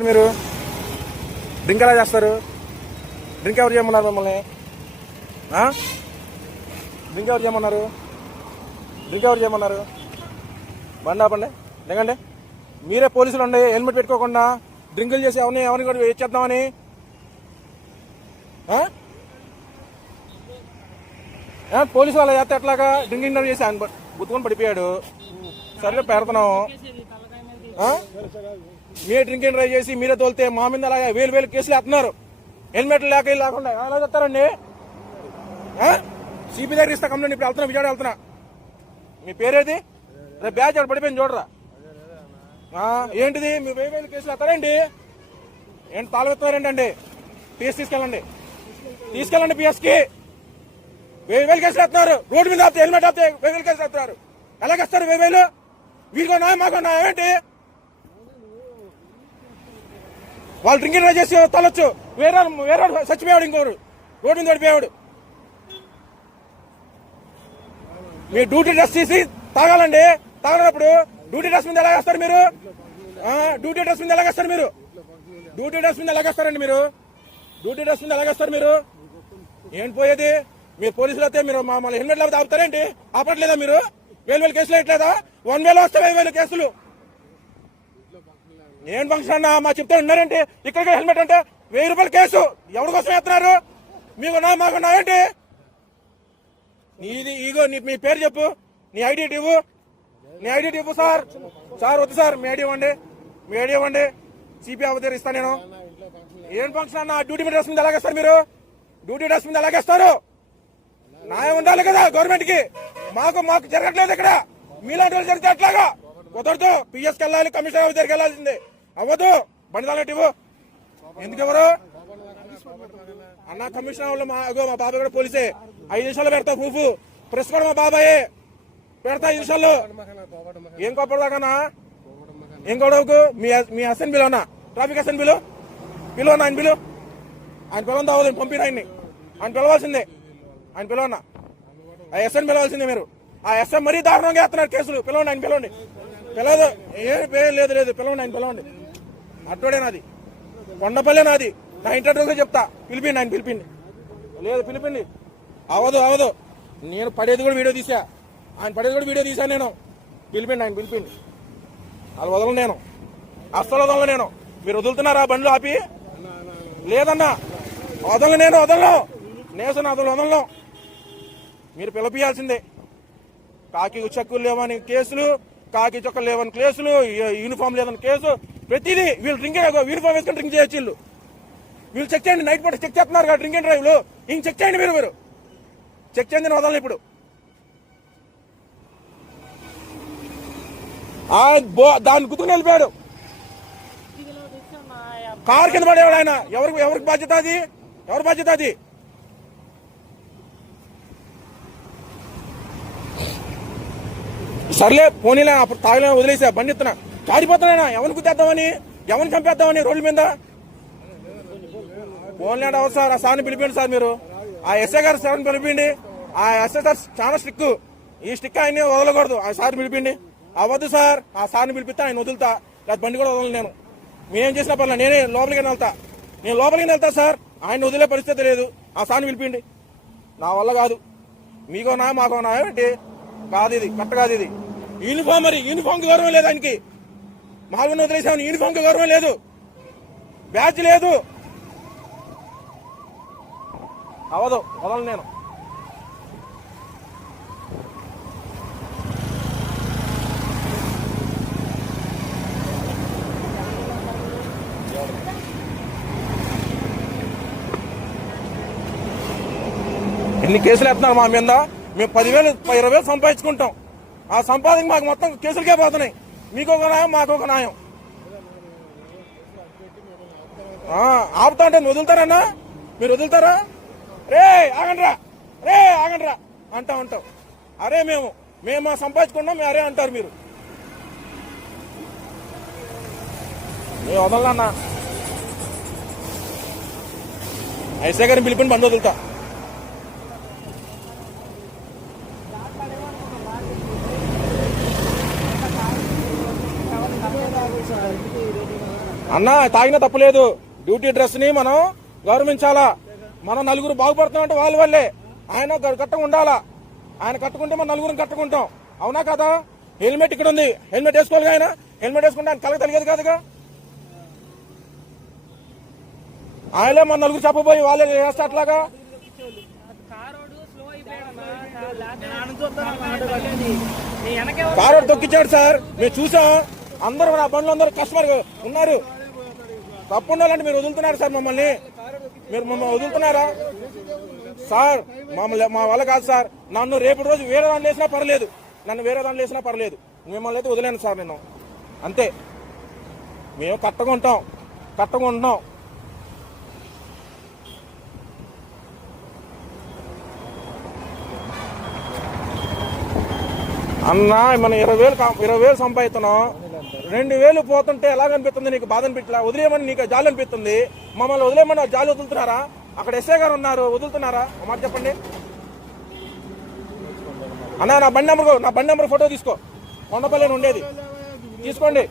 మీరు డ్రింక్ ఎలా చేస్తారు? డ్రింక్ ఎవరు చేయమన్నారు మిమ్మల్ని? డ్రింక్ ఎవరు చేయమన్నారు? డ్రింక్ ఎవరు చేయమన్నారు? బండి ఆపండి, దిగండి. మీరే పోలీసులు ఉండి హెల్మెట్ పెట్టుకోకుండా డ్రింకులు చేసి ఎవరిని కూడా చేద్దామని పోలీసులు అలా చేస్తే ఎట్లాగా? డ్రింకింగ్ చేసి ఆయన గుర్తుకొని పడిపోయాడు. సరే పెడుతున్నాం. మీరే డ్రింకింగ్ డ్రైవ్ చేసి మీరే తోలితే మా మీద అలాగే వేలు కేసులు వేస్తున్నారు. హెల్మెట్లు లేకుండా ఎలా చెప్తారండి? సిపి దగ్గర ఇస్తా కంప్లైంట్. ఇప్పుడు వెళ్తున్నా, విజయవాడ వెళ్తున్నా. మీ పేరేది? రేపు బ్యాచ్ అక్కడ పడిపోయింది చూడరా. ఏంటిది మీ వేలు కేసులు వేస్తారండి? ఏంటి తాళం ఎత్తున్నారేంటండి? పిఎస్ తీసుకెళ్ళండి పిఎస్కి. వేలు కేసులు వేస్తున్నారు. రోడ్డు మీద ఆపితే హెల్మెట్ ఆపితే వేలు కేసులు వేస్తున్నారు. ఎలాగేస్తారు వేలు? వీరికో నాయ మాకో నాయ ఏంటి? వాళ్ళు డ్రింకింగ్ డ్రైవ్ చేసి తొలొచ్చు. వేరే చచ్చిపోయాడు, ఇంకోరు రోడ్డు మీద పడిపోయాడు. మీ డ్యూటీ డ్రెస్ తీసి తాగాలండి. తాగనప్పుడు డ్యూటీ డ్రెస్ మీద ఎలాగేస్తారు మీరు? డ్యూటీ డ్రెస్ మీద ఎలాగేస్తారు మీరు? డ్యూటీ డ్రెస్ మీద ఎలాగేస్తారండి మీరు? డ్యూటీ డ్రెస్ మీద ఎలాగేస్తారు మీరు? ఏంటి పోయేది? మీరు పోలీసులు అయితే మీరు మమ్మల్ని హెల్మెట్ లేకపోతే ఆపుతారేంటి? ఆపట్లేదా మీరు? వేలు కేసులు వేయట్లేదా? 1000 వస్తే 1000 కేసులు. ఏం ఫంక్షన్ అన్నా మా చెప్తే ఉన్నారేంటి? ఇక్కడ హెల్మెట్ అంటే 1000 రూపాయల కేసు. ఎవరి కోసం వేస్తున్నారు? మీకున్నా మాకున్నా ఏంటి? నీది ఈగో. మీ పేరు చెప్పు, నీ ఐడి ఇవ్వు. నీ ఐడి ఇవ్వు. సార్ వద్దు సార్, మీ ఐడి ఇవ్వండి. సిపి అవతీర్ ఇస్తా నేను. ఏం ఫంక్షన్ అన్న? డ్యూటీ డ్రెస్ మీద ఎలాగేస్తారు మీరు? డ్యూటీ డ్రెస్ మీద ఎలాగేస్తారు? న్యాయం ఉండాలి కదా గవర్నమెంట్ కి. మాకు జరగట్లేదు ఇక్కడ. మీలాంటి వాళ్ళు జరిగితే ఎట్లాగా? కుదరదు. పిఎస్కి వెళ్ళాలి, కమిషనర్ అవతీర్కి వెళ్ళాల్సిందే. అవ్వదు. బండి తాళెట్టి ఇవ్వు. ఎందుకు ఎవరు అన్న? కమిషనర్ వాళ్ళు మా బాబాయ్ కూడా పోలీసే. 5 నిమిషాలు పెడతా ప్రూఫ్. ప్రెస్ కూడా మా బాబాయే పెడతా 5 నిమిషాల్లో. ఏం కోపడదాకన్నా? ఏం గొడవకు? మీ అసెంబ్లీలో ఉన్నా ట్రాఫిక్ అసెంబ్లీలో పిలువన్నా. ఆయన పిలవంతా అవ్వదు. పంపిన ఆయన పిలవాల్సిందే. ఆయన పిలవన్నా. ఆ ఎస్ఎన్ పిలవాల్సిందే మీరు. ఆ ఎస్ఎం మరీ దారుణంగా వేస్తున్నారు కేసులు. పిలవండి, ఆయన పిలవండి. పిలవదు. లేదు పిలవండి, ఆయన పిలవండి. అట్టోడే నాది, కొండపల్లె నాది. నా ఇంటర్వ్యూగా చెప్తా. ఆయన పిలిపిండి. లేదు పిలిపిండి. అవదు. నేను పడేది కూడా వీడియో తీసా. ఆయన పడేది కూడా వీడియో తీసా నేను. ఆయన పిలిపిండి. వాళ్ళు వదలను నేను. అస్సలు వదలను నేను. మీరు వదులుతున్నారా బండ్లు ఆపి? లేదన్నా వదలను. నేసన వదలను. మీరు పిలిపియాల్సిందే. కాకి చెక్కులు లేవని కేసులు, కాకి చొక్కలు లేవని కేసులు, యూనిఫామ్ లేదని కేసు. ప్రతిదీ వీళ్ళు యూనిఫామ్ వేసుకొని డ్రింక్ చేయొచ్చు. వీళ్ళు చెక్ చేయండి. నైట్ పూట చెక్ చేస్తున్నారు కదా డ్రింక్ అండ్ డ్రైవ్లు. ఇంక చెక్ చేయండి మీరు చెక్ చేయండి. నేను వదలను ఇప్పుడు. దాన్ని గుర్తుకుని వెళ్ళిపోయాడు. కారు కింద పడేవాడు ఆయన. ఎవరికి బాధ్యత అది? ఎవరి బాధ్యత అది? సర్లే పోనీలే, అప్పుడు తాగలే వదిలేసా. బండి ఎత్తున్నా చాడిపోతున్నాయినా. ఎవరిని గుద్దేద్దామని, ఎవరిని చంపేద్దామని రోడ్ల మీద. పోన్లే అవసరం సార్. ఆ సార్ని పిలిపిండి సార్. మీరు ఆ ఎస్ఐ గారు సార్ని పిలిపిండి. ఆ ఎస్ఐ సార్ చాలా స్ట్రిక్. ఈ స్టిక్ ఆయన్ని వదలకూడదు. ఆ సార్ని పిలిపిండి. అవ్వద్దు సార్. ఆ సార్ని పిలిపిస్తే ఆయన వదులుతా. లేదా బండి కూడా వదలను నేను. మేమేం చేసినా పర్లేదు. నేనే లోపలికి వెళ్తా సార్. ఆయన వదిలే పరిస్థితి లేదు. ఆ సార్ని పిలిపిండి. నా వల్ల కాదు. మీకో నా మాకో నా ఏంటి కాదు. ఇది కరెక్ట్ కాదు. ఇది యూనిఫామ్. మరి యూనిఫామ్ కి గౌరవం లేదు ఆయనకి. మామూలు వదిలేసామని యూనిఫామ్ కి గౌరవం లేదు. బ్యాచ్ లేదు. అవదు. వదలను నేను. ఎన్ని కేసులు వేస్తున్నారు మా మీద? మేము 10,000 20,000 సంపాదించుకుంటాం. ఆ సంపాదన మాకు మొత్తం కేసులకే పోతున్నాయి. మీకొక న్యాయం, మాకొక న్యాయం. ఆపుతా అంటే వదులుతారన్నా? మీరు వదులుతారా? రే ఆగండ్రా అంటాం. అరే మేము సంపాదించుకున్నాం. అరే అంటారు మీరు. వదలన్నా. ఐసే గారిని పిలిపిని బండి వదులుతా. అన్న తాగినా తప్పులేదు. డ్యూటీ డ్రెస్ ని మనం గౌరవించాలా. మనం నలుగురు బాగుపడుతున్నాం అంటే వాళ్ళ వల్లే. ఆయన కట్టగా ఉండాలా. ఆయన కట్టుకుంటే మనం నలుగురిని కట్టుకుంటాం. అవునా కదా? హెల్మెట్ ఇక్కడ ఉంది, హెల్మెట్ వేసుకోవాలి. ఆయన హెల్మెట్ వేసుకుంటే ఆయన కలగ తెలియదు కాదుగా. ఆయనే మన నలుగురు చెప్పబోయి వాళ్ళే చేస్తా అట్లాగా. కారు తొక్కించాడు సార్, మేము చూసాం. అందరూ నా బండ్లు అందరూ కస్టమర్ ఉన్నారు. తప్పు ఉండాలంటే మీరు వదులుతున్నారు సార్ మమ్మల్ని. మీరు మమ్మల్ని వదులుతున్నారా సార్? మమ్మల్ని మా వల్ల కాదు సార్. నన్ను రేపు రోజు వేరే దాంట్లో వేసినా పర్లేదు, నన్ను వేరే దాంట్లో వేసినా పర్లేదు. మిమ్మల్ని అయితే వదిలేను సార్ నేను. అంతే, మేము కట్టగా ఉంటాం. అన్నా మనం 20,000 సంపాదిస్తున్నాం. 2,000 పోతుంటే ఎలాగనిపిస్తుంది నీకు? బాధ అనిపించలా? వదిలేయమని నీకు జాలి అనిపిస్తుంది. మమ్మల్ని వదిలేయమని జాలి వదులుతున్నారా? అక్కడ ఎస్ఐ గారు ఉన్నారు, వదులుతున్నారా? మాట చెప్పండి అన్నా. నా బండి నెంబర్ ఫోటో తీసుకో. కొండపల్లి ఉండేది తీసుకోండి.